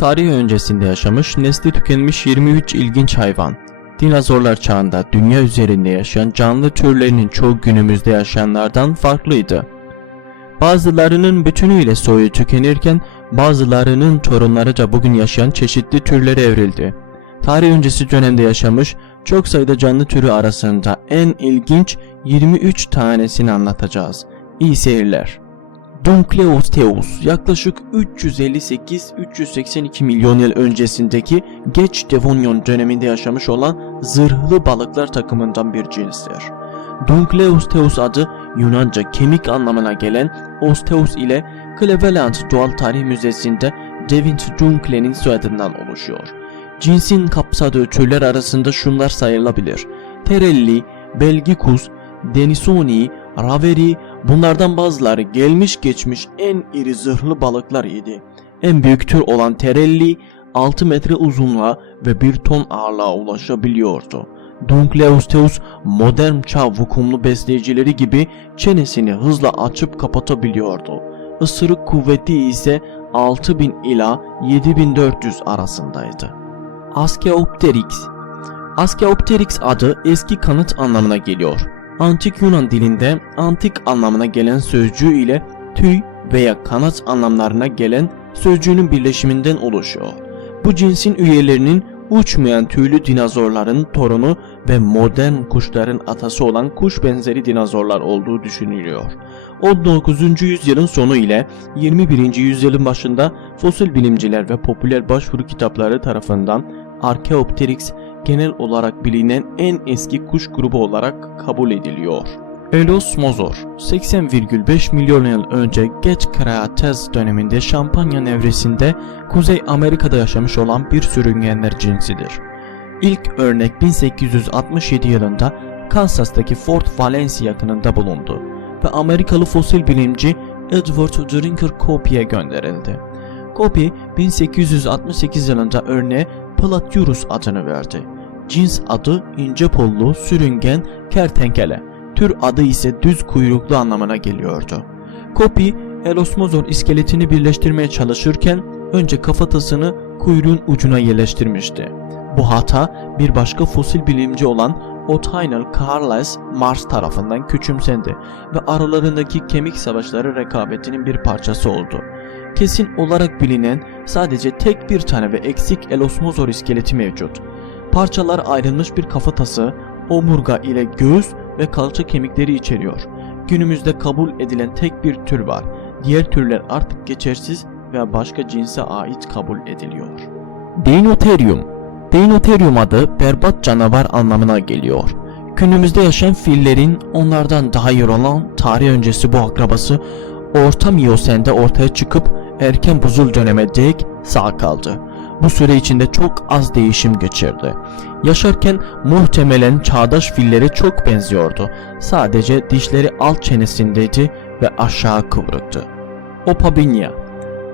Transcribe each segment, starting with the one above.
Tarih öncesinde yaşamış, nesli tükenmiş 23 ilginç hayvan. Dinozorlar çağında dünya üzerinde yaşayan canlı türlerinin çoğu günümüzde yaşayanlardan farklıydı. Bazılarının bütünüyle soyu tükenirken bazılarının torunları da bugün yaşayan çeşitli türlere evrildi. Tarih öncesi dönemde yaşamış çok sayıda canlı türü arasında en ilginç 23 tanesini anlatacağız. İyi seyirler. Dunkleosteus yaklaşık 358-382 milyon yıl öncesindeki geç Devonian döneminde yaşamış olan zırhlı balıklar takımından bir cinstir. Dunkleosteus adı Yunanca kemik anlamına gelen Osteus ile Cleveland Doğal Tarih Müzesi'nde David Dunkle'nin soyadından oluşuyor. Cinsin kapsadığı türler arasında şunlar sayılabilir. Terelli, Belgicus, Denisoni, Raveri bunlardan bazıları gelmiş geçmiş en iri zırhlı balıklar idi. En büyük tür olan Terelli 6 metre uzunluğa ve 1 ton ağırlığa ulaşabiliyordu. Dunkleosteus modern çağ vukumlu besleyicileri gibi çenesini hızla açıp kapatabiliyordu. Isırık kuvveti ise 6000 ila 7400 arasındaydı. Askeopteryx Askeopteryx adı eski kanıt anlamına geliyor. Antik Yunan dilinde antik anlamına gelen sözcüğü ile tüy veya kanat anlamlarına gelen sözcüğünün birleşiminden oluşuyor. Bu cinsin üyelerinin uçmayan tüylü dinozorların torunu ve modern kuşların atası olan kuş benzeri dinozorlar olduğu düşünülüyor. 19. yüzyılın sonu ile 21. yüzyılın başında fosil bilimciler ve popüler başvuru kitapları tarafından Archaeopteryx genel olarak bilinen en eski kuş grubu olarak kabul ediliyor. Elosmozor 80,5 milyon yıl önce geç Kreatez döneminde Şampanya nevresinde Kuzey Amerika'da yaşamış olan bir sürüngenler cinsidir. İlk örnek 1867 yılında Kansas'taki Fort Valencia yakınında bulundu ve Amerikalı fosil bilimci Edward Drinker Copi'ye gönderildi. Copy 1868 yılında örneğe Platyurus adını verdi. Cins adı ince pollu, sürüngen, kertenkele. Tür adı ise düz kuyruklu anlamına geliyordu. Copy, Elosmozor iskeletini birleştirmeye çalışırken önce kafatasını kuyruğun ucuna yerleştirmişti. Bu hata bir başka fosil bilimci olan Othniel Carles Mars tarafından küçümsendi ve aralarındaki kemik savaşları rekabetinin bir parçası oldu. Kesin olarak bilinen sadece tek bir tane ve eksik Elosmozor iskeleti mevcut. Parçalar ayrılmış bir kafatası, omurga ile göğüs ve kalça kemikleri içeriyor. Günümüzde kabul edilen tek bir tür var. Diğer türler artık geçersiz ve başka cinse ait kabul ediliyor. Deinotherium Deinotherium adı berbat canavar anlamına geliyor. Günümüzde yaşayan fillerin onlardan daha yer olan tarih öncesi bu akrabası Orta Miyosen'de ortaya çıkıp erken buzul döneme dek sağ kaldı. Bu süre içinde çok az değişim geçirdi. Yaşarken muhtemelen çağdaş fillere çok benziyordu. Sadece dişleri alt çenesindeydi ve aşağı kıvrıktı. Opabinia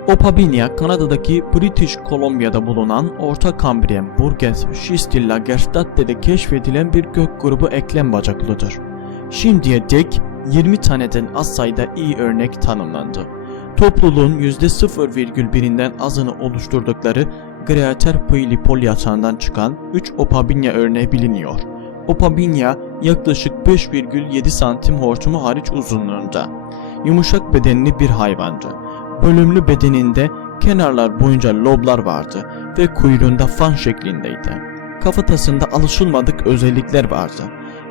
Opabinia, Kanada'daki British Columbia'da bulunan Orta Kambriyen Burgess Schistilla Gerstadt'te keşfedilen bir gök grubu eklem bacaklıdır. Şimdiye dek 20 taneden az sayıda iyi örnek tanımlandı. Topluluğun %0,1'inden azını oluşturdukları Greater Pili yatağından çıkan 3 Opabinia örneği biliniyor. Opabinia yaklaşık 5,7 santim hortumu hariç uzunluğunda. Yumuşak bedenli bir hayvandı. Bölümlü bedeninde kenarlar boyunca loblar vardı ve kuyruğunda fan şeklindeydi. Kafatasında alışılmadık özellikler vardı.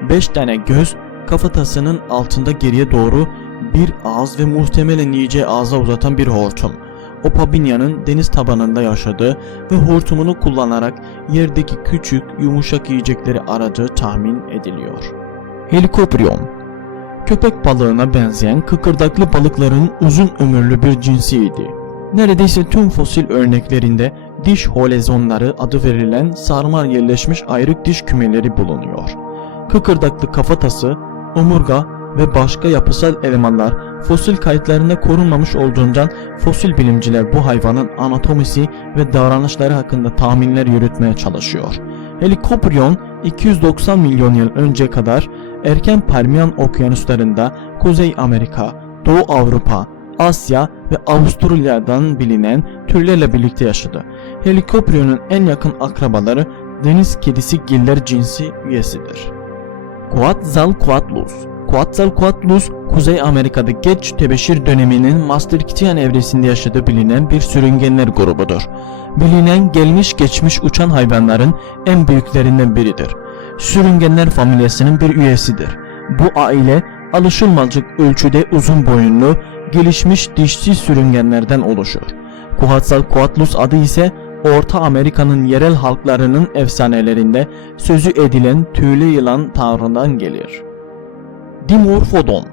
5 tane göz kafatasının altında geriye doğru bir ağız ve muhtemelen yiyeceği ağza uzatan bir hortum. Opabinya'nın deniz tabanında yaşadığı ve hortumunu kullanarak yerdeki küçük yumuşak yiyecekleri aradığı tahmin ediliyor. Helikoprion Köpek balığına benzeyen kıkırdaklı balıkların uzun ömürlü bir cinsiydi. Neredeyse tüm fosil örneklerinde diş holezonları adı verilen sarmal yerleşmiş ayrık diş kümeleri bulunuyor. Kıkırdaklı kafatası, omurga ve başka yapısal elemanlar fosil kayıtlarında korunmamış olduğundan fosil bilimciler bu hayvanın anatomisi ve davranışları hakkında tahminler yürütmeye çalışıyor. Helikoprion 290 milyon yıl önce kadar erken Permian okyanuslarında Kuzey Amerika, Doğu Avrupa, Asya ve Avustralya'dan bilinen türlerle birlikte yaşadı. Helikoprium'un en yakın akrabaları deniz kedisi giller cinsi üyesidir. Quetzalcoatlus Quetzalcoatlus, Kuzey Amerika'da geç tebeşir döneminin Maastrichtian evresinde yaşadığı bilinen bir sürüngenler grubudur. Bilinen gelmiş geçmiş uçan hayvanların en büyüklerinden biridir. Sürüngenler familyasının bir üyesidir. Bu aile alışılmazcık ölçüde uzun boyunlu, gelişmiş dişçi sürüngenlerden oluşur. Quetzalcoatlus adı ise Orta Amerika'nın yerel halklarının efsanelerinde sözü edilen tüylü yılan tanrından gelir. Dimorphodon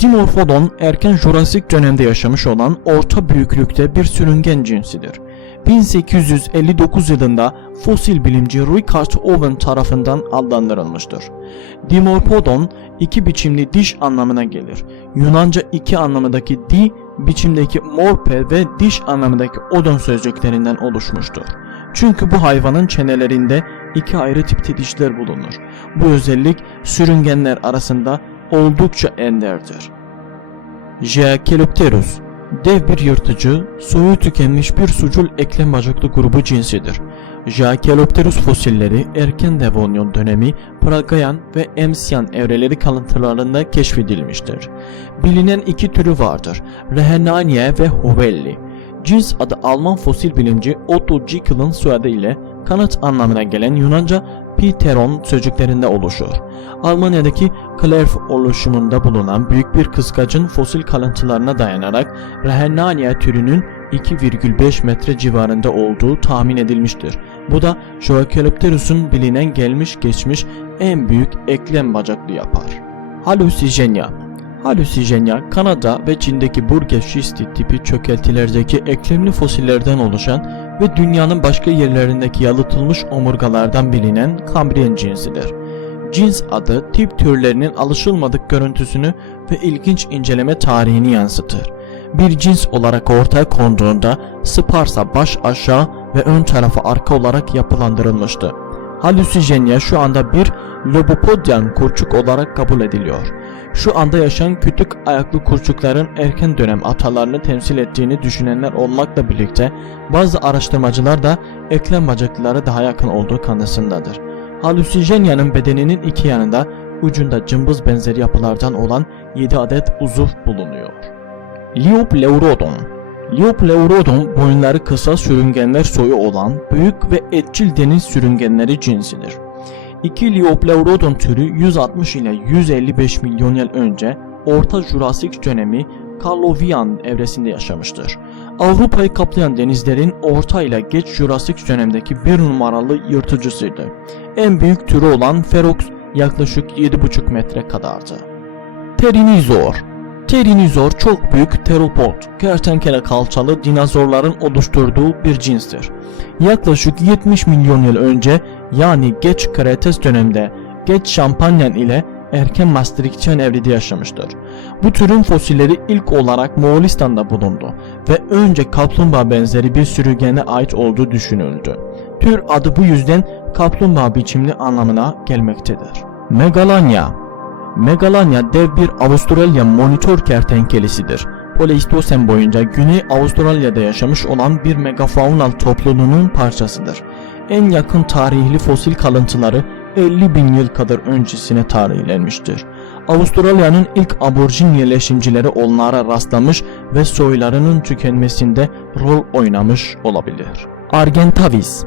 Dimorphodon erken Jurasik dönemde yaşamış olan orta büyüklükte bir sürüngen cinsidir. 1859 yılında fosil bilimci Richard Owen tarafından adlandırılmıştır. Dimorphodon iki biçimli diş anlamına gelir. Yunanca iki anlamındaki di biçimdeki morpe ve diş anlamındaki odon sözcüklerinden oluşmuştur. Çünkü bu hayvanın çenelerinde iki ayrı tipte dişler bulunur. Bu özellik sürüngenler arasında oldukça enderdir. Jeakelopterus Dev bir yırtıcı, soyu tükenmiş bir sucul eklem bacaklı grubu cinsidir. Jeakelopterus fosilleri erken Devonian dönemi Pragayan ve Emsian evreleri kalıntılarında keşfedilmiştir. Bilinen iki türü vardır. Rehennania ve Hovelli. Cins adı Alman fosil bilimci Otto Jekyll'ın soyadı ile kanat anlamına gelen Yunanca Pteron sözcüklerinde oluşur. Almanya'daki Klerf oluşumunda bulunan büyük bir kıskacın fosil kalıntılarına dayanarak Rehennania türünün 2,5 metre civarında olduğu tahmin edilmiştir. Bu da Joachelopterus'un bilinen gelmiş geçmiş en büyük eklem bacaklı yapar. Hallucigenia Hallucigenia, Kanada ve Çin'deki Burgessisti tipi çökeltilerdeki eklemli fosillerden oluşan ve dünyanın başka yerlerindeki yalıtılmış omurgalardan bilinen Kambriyen cinsidir. Cins adı tip türlerinin alışılmadık görüntüsünü ve ilginç inceleme tarihini yansıtır. Bir cins olarak ortaya konduğunda Sparsa baş aşağı ve ön tarafı arka olarak yapılandırılmıştı. Hallucigenia şu anda bir Lobopodian kurçuk olarak kabul ediliyor. Şu anda yaşayan kütük ayaklı kurçukların erken dönem atalarını temsil ettiğini düşünenler olmakla birlikte bazı araştırmacılar da eklem bacaklılara daha yakın olduğu kanısındadır. Hallucigenia'nın bedeninin iki yanında ucunda cımbız benzeri yapılardan olan 7 adet uzuv bulunuyor. Liopleurodon Liopleurodon boyunları kısa sürüngenler soyu olan büyük ve etçil deniz sürüngenleri cinsidir. İki Liopleurodon türü 160 ile 155 milyon yıl önce Orta Jurasik dönemi Karlovian evresinde yaşamıştır. Avrupa'yı kaplayan denizlerin orta ile geç Jurasik dönemdeki bir numaralı yırtıcısıydı. En büyük türü olan Ferox yaklaşık 7,5 metre kadardı. Pterinizor Pterinizor çok büyük teropod, kertenkele kalçalı dinozorların oluşturduğu bir cinstir. Yaklaşık 70 milyon yıl önce yani geç Kretes döneminde geç Şampanyan ile erken Maastrichtian evrede yaşamıştır. Bu türün fosilleri ilk olarak Moğolistan'da bulundu ve önce kaplumbağa benzeri bir sürügene ait olduğu düşünüldü. Tür adı bu yüzden kaplumbağa biçimli anlamına gelmektedir. Megalania Megalania dev bir Avustralya monitör kertenkelesidir. Pleistosen boyunca Güney Avustralya'da yaşamış olan bir megafaunal topluluğunun parçasıdır. En yakın tarihli fosil kalıntıları 50 bin yıl kadar öncesine tarihlenmiştir. Avustralya'nın ilk aborjin yerleşimcileri onlara rastlamış ve soylarının tükenmesinde rol oynamış olabilir. Argentavis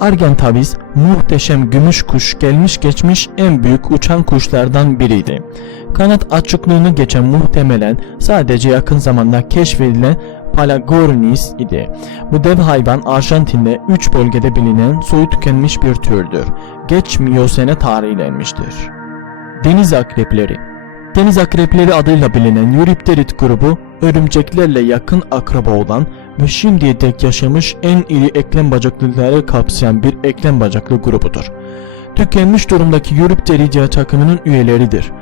Argentavis muhteşem gümüş kuş gelmiş geçmiş en büyük uçan kuşlardan biriydi. Kanat açıklığını geçen muhtemelen sadece yakın zamanda keşfedilen Palagornis idi. Bu dev hayvan Arjantin'de 3 bölgede bilinen soyu tükenmiş bir türdür. Geç Miyosene tarihlenmiştir. Deniz akrepleri Deniz akrepleri adıyla bilinen Eurypterid grubu örümceklerle yakın akraba olan ve şimdiye dek yaşamış en iri eklem bacaklıları kapsayan bir eklem bacaklı grubudur. Tükenmiş durumdaki Eurypteridia takımının üyeleridir.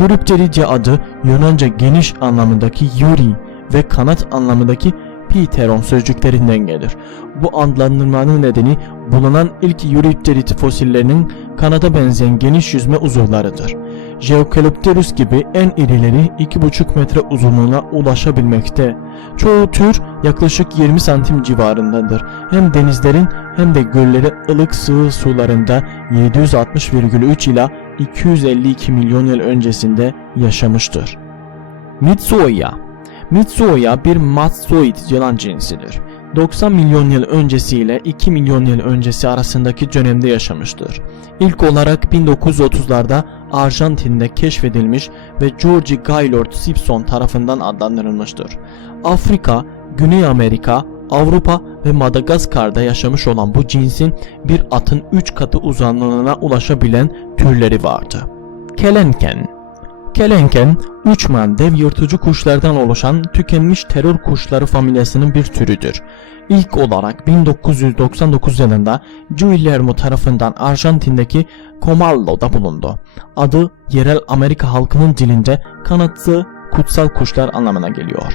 Eurypteridia adı Yunanca geniş anlamındaki Yuri ve kanat anlamındaki Pteron sözcüklerinden gelir. Bu adlandırmanın nedeni bulunan ilk Eurypterid fosillerinin kanada benzeyen geniş yüzme uzuvlarıdır. Jeokelopterus gibi en irileri 2,5 metre uzunluğuna ulaşabilmekte. Çoğu tür yaklaşık 20 santim civarındadır. Hem denizlerin hem de gölleri ılık sığ sularında 760,3 ila 252 milyon yıl öncesinde yaşamıştır. Mitsuoya Mitsuoya bir Matsoid yılan cinsidir. 90 milyon yıl öncesiyle 2 milyon yıl öncesi arasındaki dönemde yaşamıştır. İlk olarak 1930'larda Arjantin'de keşfedilmiş ve George Gaylord Simpson tarafından adlandırılmıştır. Afrika, Güney Amerika, Avrupa ve Madagaskar'da yaşamış olan bu cinsin bir atın 3 katı uzunluğuna ulaşabilen türleri vardı. Kelenken Kelenken, uçmayan dev yırtıcı kuşlardan oluşan tükenmiş terör kuşları familyasının bir türüdür. İlk olarak 1999 yılında Guillermo tarafından Arjantin'deki Comallo'da bulundu. Adı yerel Amerika halkının dilinde kanatlı kutsal kuşlar anlamına geliyor.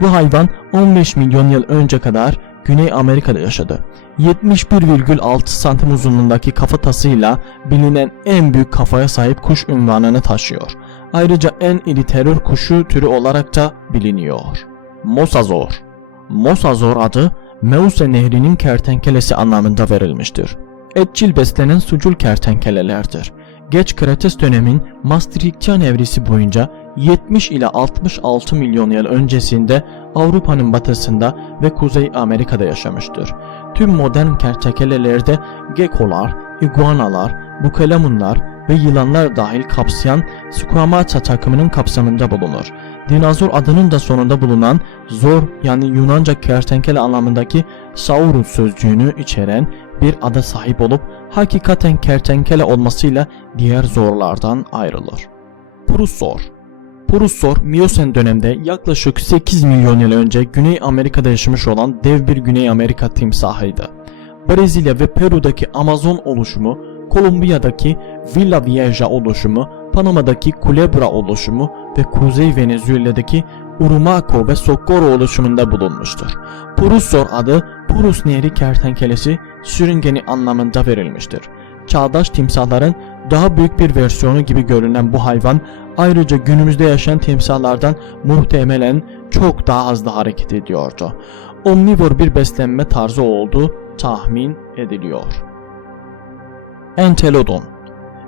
Bu hayvan 15 milyon yıl önce kadar Güney Amerika'da yaşadı. 71,6 santim uzunluğundaki kafatasıyla bilinen en büyük kafaya sahip kuş ünvanını taşıyor. Ayrıca en iri terör kuşu türü olarak da biliniyor. Mosazor Mosazor adı Meuse Nehri'nin kertenkelesi anlamında verilmiştir. Etçil beslenen sucul kertenkelelerdir. Geç Kretes dönemin Maastrichtian evresi boyunca 70 ila 66 milyon yıl öncesinde Avrupa'nın batısında ve Kuzey Amerika'da yaşamıştır. Tüm modern kertenkelelerde gekolar, iguanalar, bukelemunlar ve yılanlar dahil kapsayan Squamata takımının kapsamında bulunur. Dinozor adının da sonunda bulunan zor yani Yunanca kertenkele anlamındaki saurus sözcüğünü içeren bir ada sahip olup hakikaten kertenkele olmasıyla diğer zorlardan ayrılır. Purusor Purusor, Miyosen dönemde yaklaşık 8 milyon yıl önce Güney Amerika'da yaşamış olan dev bir Güney Amerika timsahıydı. Brezilya ve Peru'daki Amazon oluşumu, Kolombiya'daki Villa Vieja oluşumu, Panama'daki Culebra oluşumu ve Kuzey Venezuela'daki Urumaco ve Socorro oluşumunda bulunmuştur. Purusor adı Purus Nehri kertenkelesi sürüngeni anlamında verilmiştir. Çağdaş timsahların daha büyük bir versiyonu gibi görünen bu hayvan ayrıca günümüzde yaşayan timsahlardan muhtemelen çok daha hızlı hareket ediyordu. Omnivor bir beslenme tarzı olduğu tahmin ediliyor. Entelodon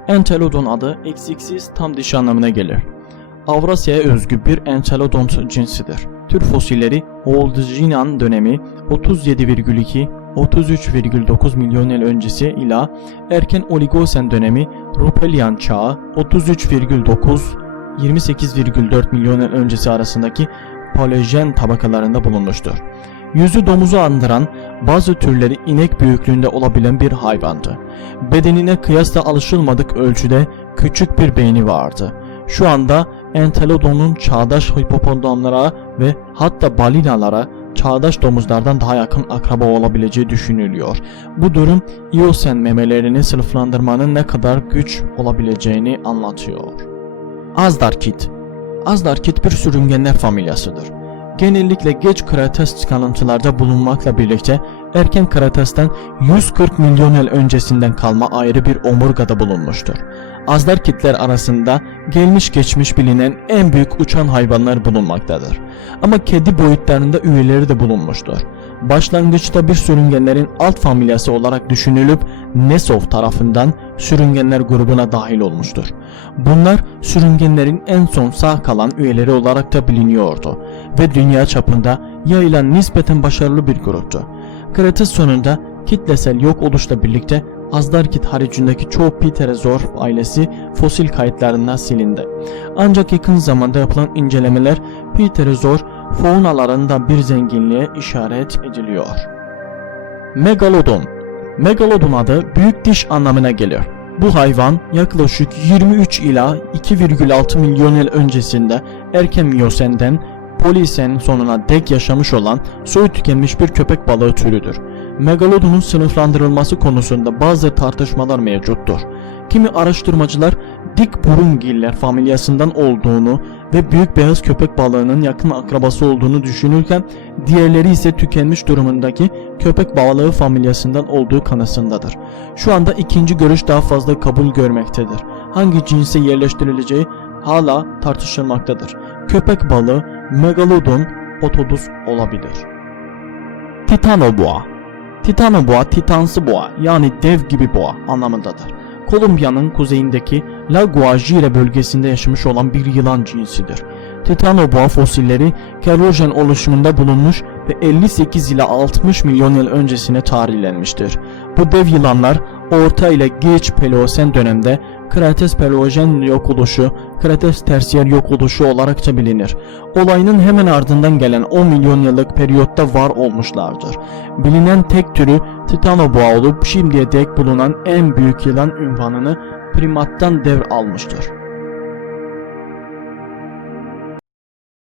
Entelodon adı eksiksiz tam dişi anlamına gelir. Avrasya'ya özgü bir entelodon cinsidir. Tür fosilleri Holdzinan dönemi 37,2 33,9 milyon yıl öncesi ila erken Oligosen dönemi Rupelian çağı 33,9 28,4 milyon yıl öncesi arasındaki Paleojen tabakalarında bulunmuştur. Yüzü domuzu andıran bazı türleri inek büyüklüğünde olabilen bir hayvandı. Bedenine kıyasla alışılmadık ölçüde küçük bir beyni vardı. Şu anda Entelodon'un çağdaş hipopotamlara ve hatta balinalara çağdaş domuzlardan daha yakın akraba olabileceği düşünülüyor. Bu durum Eosen memelerini sınıflandırmanın ne kadar güç olabileceğini anlatıyor. Azdarkit Azdarkit bir sürüngenler familyasıdır. Genellikle geç Kretas kalıntılarda bulunmakla birlikte erken Kretas'tan 140 milyon yıl öncesinden kalma ayrı bir omurgada bulunmuştur. Azdarkitler arasında gelmiş geçmiş bilinen en büyük uçan hayvanlar bulunmaktadır. Ama kedi boyutlarında üyeleri de bulunmuştur. Başlangıçta bir sürüngenlerin alt familyası olarak düşünülüp Nesov tarafından sürüngenler grubuna dahil olmuştur. Bunlar sürüngenlerin en son sağ kalan üyeleri olarak da biliniyordu ve dünya çapında yayılan nispeten başarılı bir gruptu. Kretas sonunda kitlesel yok oluşla birlikte Azdarkit haricindeki çoğu Pterozor ailesi fosil kayıtlarından silindi. Ancak yakın zamanda yapılan incelemeler Pterozor faunalarında bir zenginliğe işaret ediliyor. Megalodon Megalodon adı büyük diş anlamına gelir. Bu hayvan yaklaşık 23 ila 2,6 milyon yıl öncesinde erken Miyosen'den Polisen sonuna dek yaşamış olan soyu tükenmiş bir köpek balığı türüdür. Megalodon'un sınıflandırılması konusunda bazı tartışmalar mevcuttur. Kimi araştırmacılar dik burungiller familyasından olduğunu ve büyük beyaz köpek balığının yakın akrabası olduğunu düşünürken diğerleri ise tükenmiş durumundaki köpek balığı familyasından olduğu kanısındadır. Şu anda ikinci görüş daha fazla kabul görmektedir. hangi cinse yerleştirileceği hala tartışılmaktadır. Köpek balığı Megalodon otodus olabilir. Titanoboğa Titanoboğa titansı boğa yani dev gibi boğa anlamındadır. Kolombiya'nın kuzeyindeki La Guajira bölgesinde yaşamış olan bir yılan cinsidir. Titanoboğa fosilleri Kerojen oluşumunda bulunmuş ve 58 ila 60 milyon yıl öncesine tarihlenmiştir. Bu dev yılanlar Orta ile Geç Paleosen dönemde Krates Paleojen yok oluşu, Krates Tersiyer yok oluşu olarak da bilinir. Olayının hemen ardından gelen 10 milyon yıllık periyotta var olmuşlardır. Bilinen tek türü Titanoboğa olup şimdiye dek bulunan en büyük yılan ünvanını primattan devr almıştır.